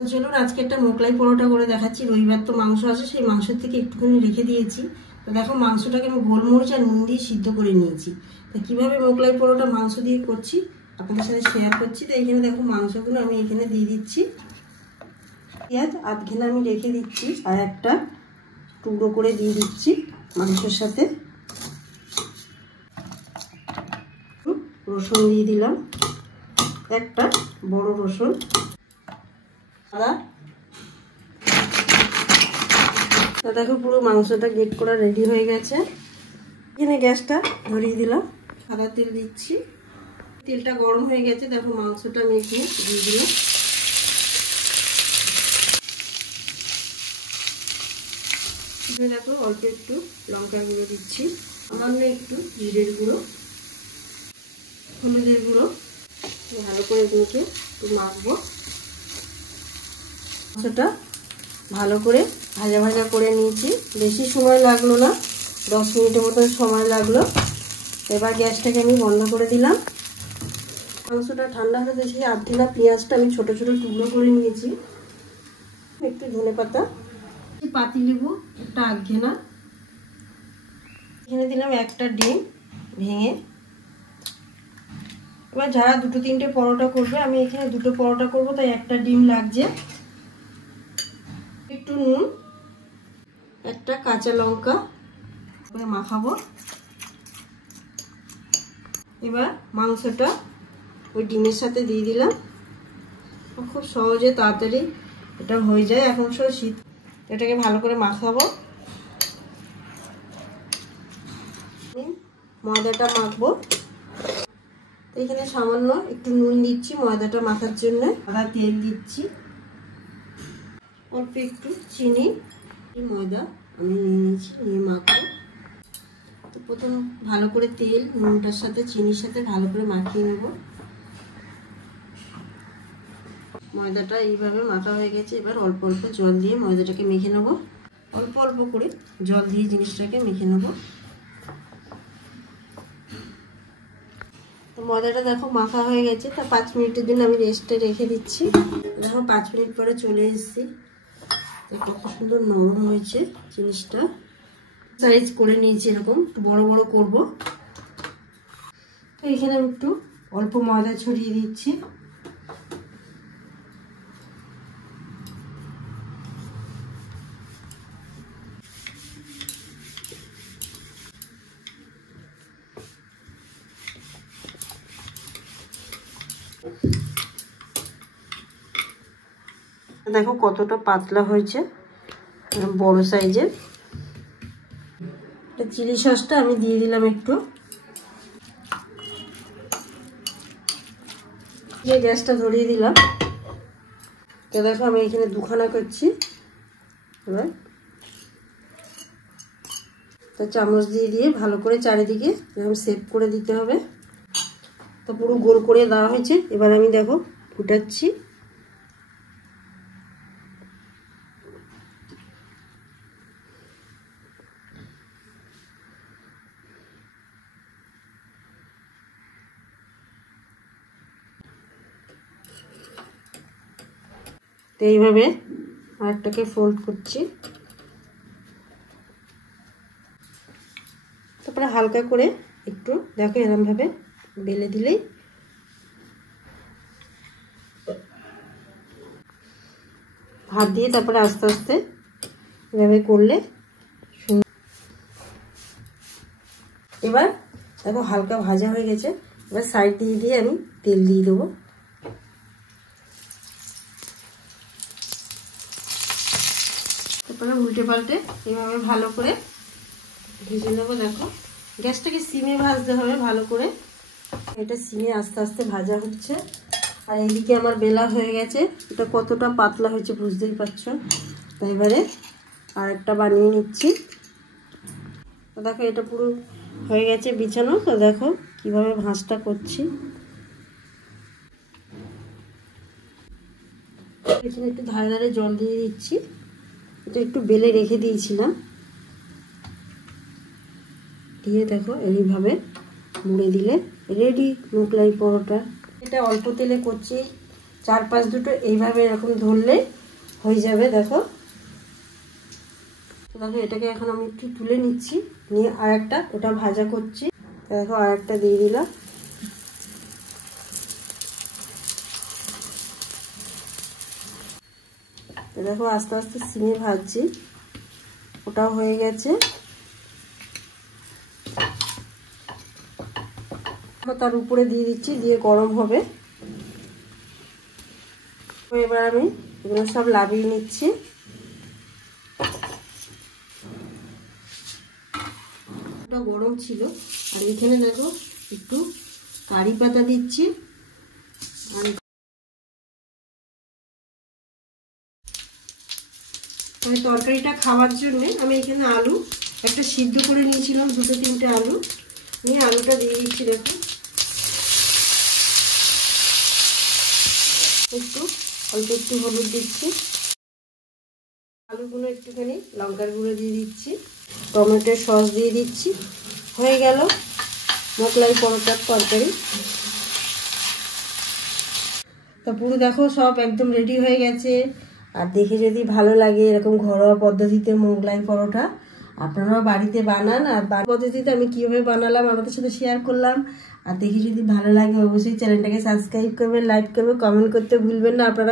চলুন আজকে একটা মোগলাই পরোটা করে দেখাচ্ছি। রবিবার তো মাংস আছে, সেই মাংসের থেকে একটুখানি রেখে দিয়েছি। তো দেখো মাংসটাকে আমি গোলমরিচ আর নুন দিয়ে সিদ্ধ করে নিয়েছি। তো কীভাবে মোগলাই পরোটা মাংস দিয়ে করছি আপনাদের সাথে শেয়ার করছি। তো এইখানে দেখো মাংসগুলো আমি এখানে দিয়ে দিচ্ছি। পেঁয়াজ আধখানা আমি রেখে দিচ্ছি আর একটা টুকরো করে দিয়ে দিচ্ছি মাংসের সাথে। রসুন দিয়ে দিলাম, একটা বড় রসুন। দেখো পুরো মাংসটা গ্রেট করা রেডি হয়ে গেছে। এখানে গ্যাসটা ধরিয়ে দিলাম, সাদা তেল দিচ্ছি। তেলটা গরম হয়ে গেছে, দেখো মাংসটা আমি এখানে দিয়ে দিলাম। দেখো অল্প একটু লঙ্কা গুঁড়ো দিচ্ছি, সামান্য একটু জিরের গুঁড়ো, হলুদের গুঁড়ো। ভালো করে এগুলোকে একটু মাখবো। মাংসটা ভালো করে ভাজা ভাজা করে নিয়েছি, বেশি সময় লাগলো না, 10 মিনিটের মতন সময় লাগলো। এবার গ্যাসটাকে আমি বন্ধ করে দিলাম। মাংসটা ঠান্ডা হয়ে গেছে। আধখানা পেঁয়াজটা আমি ছোট ছোট টুকরো করে নিয়েছি, একটু ধনেপাতা, পাতিলেবু একটা আধখানা, এখানে দিলাম একটা ডিম ভেঙে। এবার যারা 2-3টে পরোটা করবে, আমি এখানে 2টো পরোটা করব তাই একটা ডিম লাগছে। একটু নুন, একটা কাঁচা লঙ্কা মাখাবো। এবার মাংসটা ওই ডিমের সাথে দিয়ে দিলাম। খুব সহজে তাড়াতাড়ি এটা হয়ে যায়। এখন সব শীত, এটাকে ভালো করে মাখাবো। ময়দাটা মাখবো। এখানে সামান্য একটু নুন দিচ্ছি ময়দাটা মাখার জন্য, আদা তেল দিচ্ছি, অল্প একটু চিনি, ময়দা আমি নিয়ে নিয়েছি, নিয়ে মাখবো। তো প্রথম ভালো করে তেল নুনটার সাথে চিনির সাথে ভালো করে মাখিয়ে নেব। ময়দাটা এইভাবে মাখা হয়ে গেছে। এবার অল্প অল্প জল দিয়ে ময়দাটাকে মেখে নেব। অল্প অল্প করে জল দিয়ে জিনিসটাকে মেখে নেব। তো ময়দাটা দেখো মাখা হয়ে গেছে। তা 5 মিনিটের জন্য আমি রেস্টে রেখে দিচ্ছি। দেখো 5 মিনিট পরে চলে এসেছি। কত সুন্দর নরম হয়েছে জিনিসটা। সাইজ করে নিয়েছি, এরকম একটু বড় বড় করব। তো এখানে আমি একটু অল্প ময়দা ছড়িয়ে দিচ্ছি। দেখো কতটা পাতলা হয়েছে, বড় সাইজের। চিলি সসটা আমি দিয়ে দিলাম একটু, দিয়ে গ্যাসটা ধরিয়ে দিলাম। তো দেখো আমি এখানে 2খানা করছি। এবার তো চামচ দিয়ে দিয়ে ভালো করে চারিদিকে এরকম সেট করে দিতে হবে। তো পুরো গোল করে দেওয়া হয়েছে। এবার আমি দেখো ফুটাচ্ছি। তো এইভাবে আরেকটাকে ফোল্ড করছি। তারপরে হালকা করে একটু দেখো এরকমভাবে বেলে দিলেই হাত দিয়ে তারপরে আস্তে আস্তে এভাবে করলে। এবার দেখো হালকা ভাজা হয়ে গেছে। এবার সাইড দিয়ে দিয়ে আমি তেল দিয়ে দেবো। তারপরে উল্টে পাল্টে এইভাবে ভালো করে ভেজে নেবো। দেখো গ্যাসটাকে সিমে ভাজতে হবে ভালো করে। এটা সিমে আস্তে আস্তে ভাজা হচ্ছে। আর এইদিকে আমার বেলা হয়ে গেছে। এটা কতটা পাতলা হয়েছে বুঝতেই পারছো। তো এবারে আরেকটা বানিয়ে নিচ্ছি। তো দেখো এটা পুরো হয়ে গেছে বিছানো। তো দেখো কিভাবে ভাঁজটা করছি। এখানে একটু ধারে ধারে জল দিয়ে দিচ্ছি। এটা একটু বেলে রেখে দিয়েছিলাম, দিয়ে দেখো এইভাবে মুড়ে দিলে রেডি মোগলাই পরোটা। এটা অল্প তেলে করছি, চারপাশ দুটো এইভাবে এরকম ধরলে হয়ে যাবে। দেখো দেখো এটাকে এখন আমি একটু তুলে নিচ্ছি, নিয়ে আর একটা ওটা ভাজা করছি। দেখো আর একটা দিয়ে দিলাম। দেখো আস্তে আস্তে সিমে ভাজছি, ওটাও হয়ে গেছে। তার উপরে দিয়ে দিচ্ছি, দিয়ে গরম হবে। এবার আমি এগুলো সব লাভিয়ে নিচ্ছি। ওটা গরম ছিল, আর এখানে দেখো একটু কারি পাতা দিচ্ছি। আর তরকারিটা খাওয়ার জন্য আমি এখানে আলু একটা সিদ্ধ করে নিয়েছিলাম, 2-3টে আলু নিয়ে আলুটা দিয়ে দিচ্ছি। দেখো একটু অল্প একটু হলুদ দিচ্ছি, আলুগুলো একটুখানি লঙ্কার গুঁড়ো দিয়ে দিচ্ছি, টমেটোর সস দিয়ে দিচ্ছি। হয়ে গেল মোগলাই পরোটার তরকারি। তা পুরো দেখো সব একদম রেডি হয়ে গেছে। আর দেখে যদি ভালো লাগে এরকম ঘরোয়া পদ্ধতিতে মোগলাই পরোটা আপনারাও বাড়িতে বানান। আর পদ্ধতিতে আমি কীভাবে বানালাম আমাদের সাথে শেয়ার করলাম। আর দেখে যদি ভালো লাগে অবশ্যই চ্যানেলটাকে সাবস্ক্রাইব করবেন, লাইক করবেন, কমেন্ট করতে ভুলবেন না। আপনারা